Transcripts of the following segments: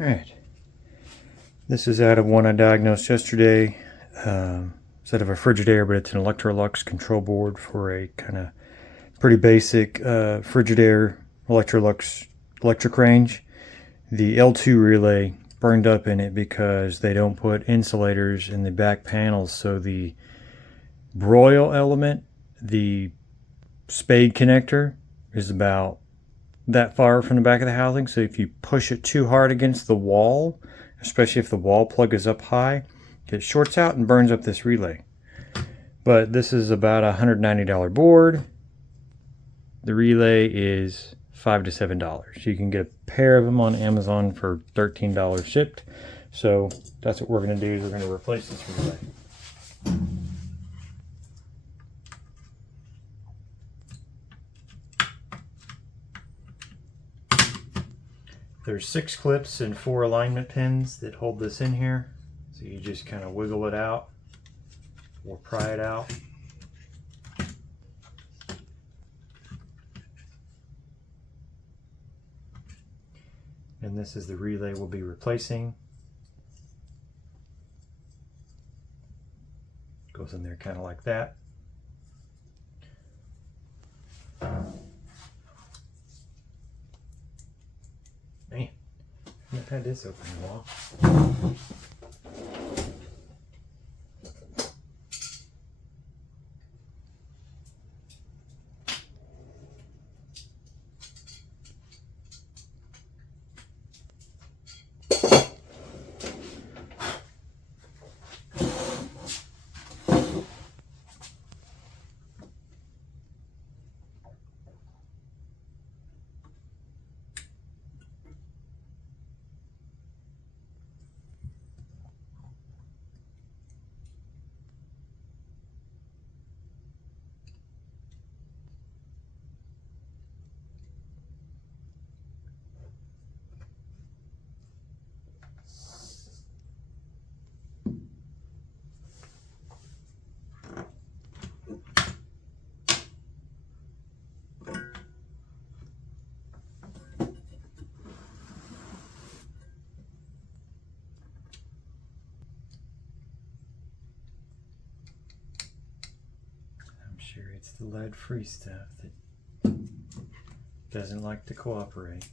Alright, this is out of one I diagnosed yesterday. Instead of a Frigidaire, but it's an Electrolux control board for a kind of pretty basic Frigidaire Electrolux electric range. The L2 relay burned up in it because they don't put insulators in the back panels, so the broil element, the spade connector, is about that far from the back of the housing, so if you push it too hard against the wall, especially if the wall plug is up high, it shorts out and burns up this relay. But this is about a $190 board. The relay is $5 to $7. You can get a pair of them on Amazon for $13 shipped. So that's what we're going to do, is we're going to replace this relay. There's 6 clips and 4 alignment pins that hold this in here. So you just kind of wiggle it out or pry it out. And this is the relay we'll be replacing. Goes in there kind of like that. Man, I've had this open in a while. Sure, it's the lead-free stuff that doesn't like to cooperate.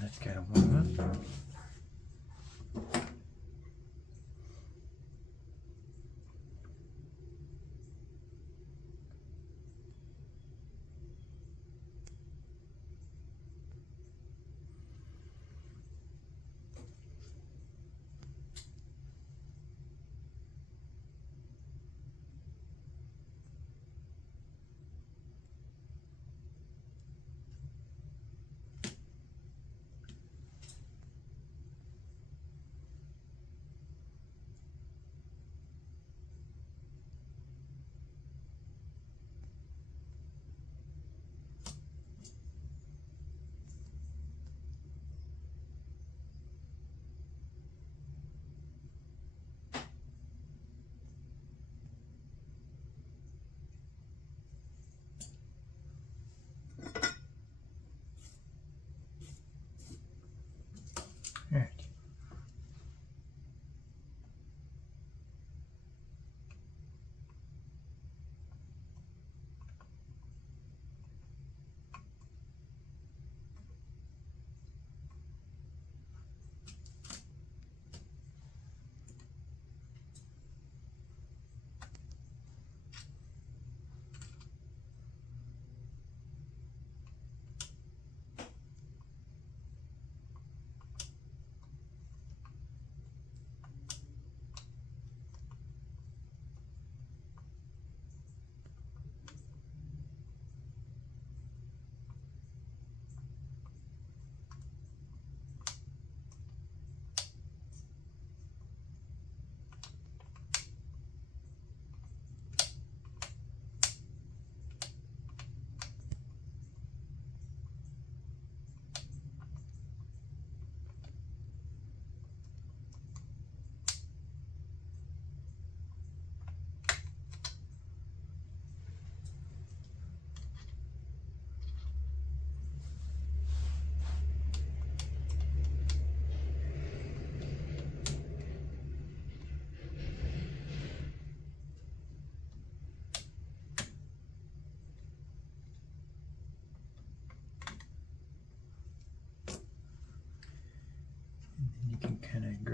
That's got to warm up.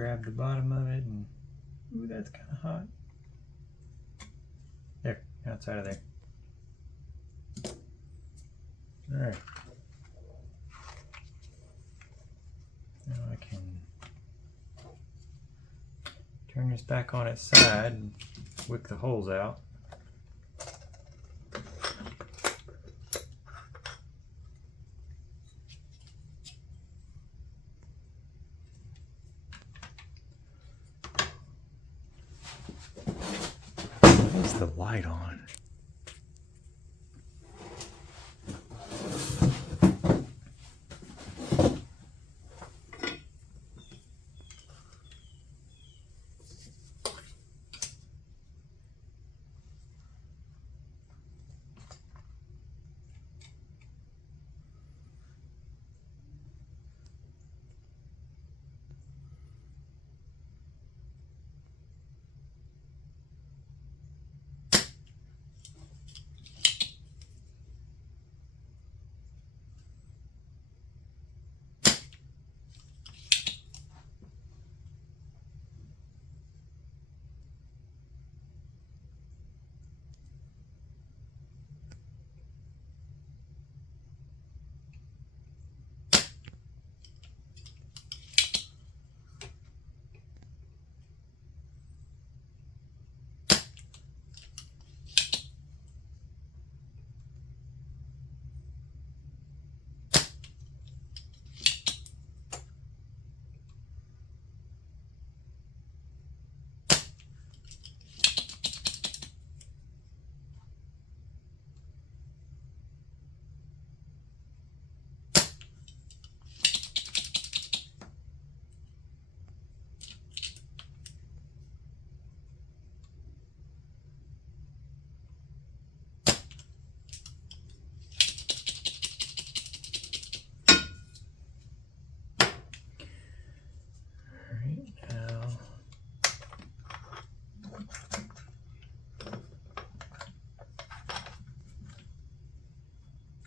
grab the bottom of it, and ooh, that's kind of hot. There, outside of there. All right. Now I can turn this back on its side and wick the holes out. What's the light on?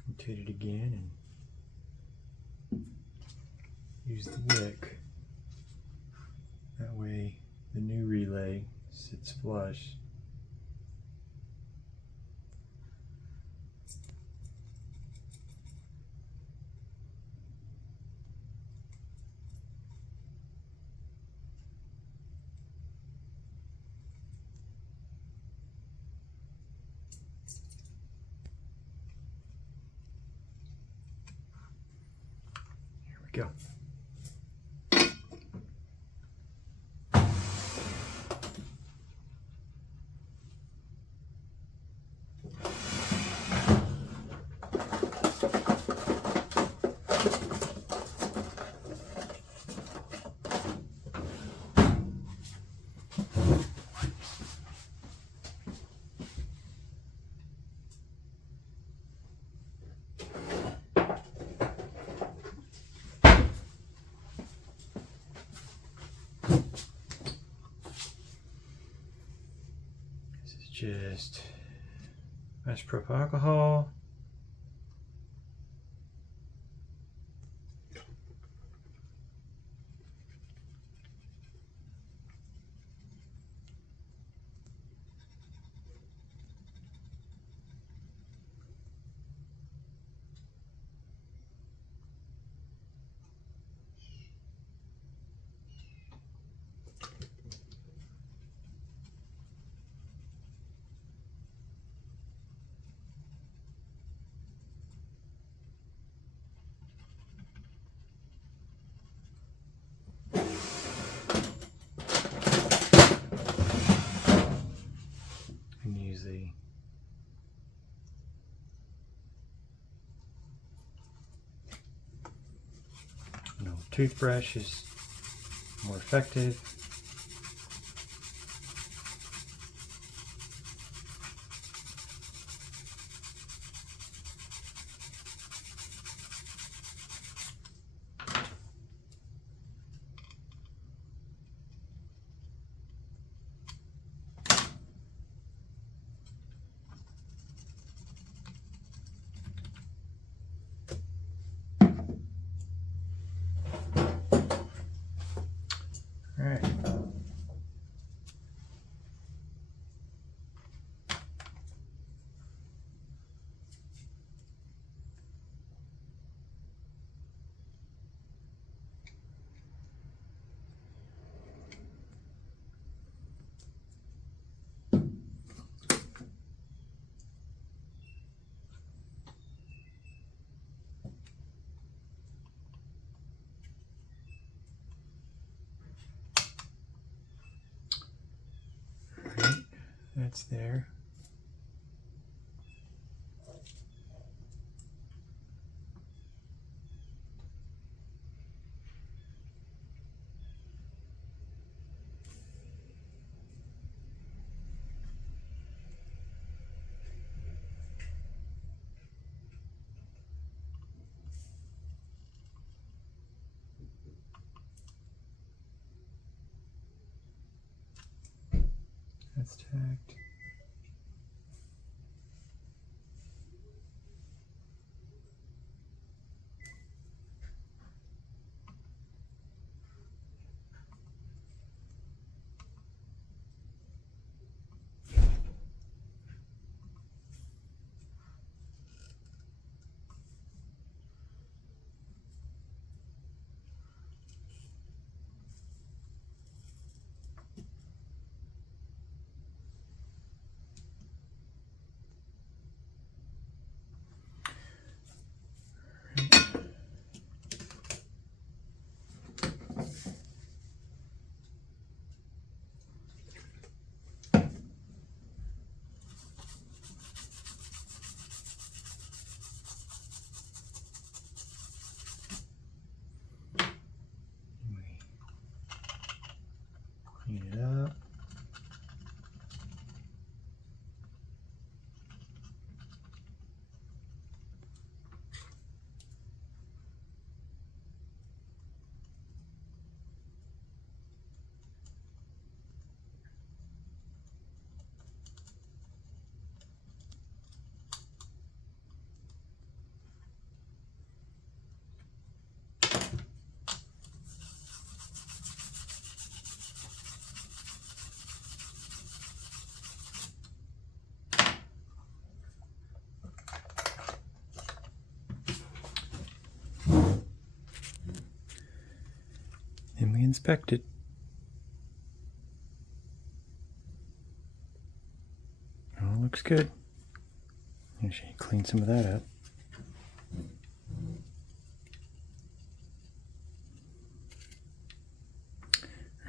Rotate it again and use the wick. That way the new relay sits flush. Go. Just isopropyl alcohol. And use the toothbrush is more effective. All That's there. That's tacked. Clean it up. And we inspect it. Oh, looks good. Actually, clean some of that up.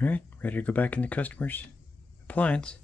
All right, ready to go back in the customer's appliance.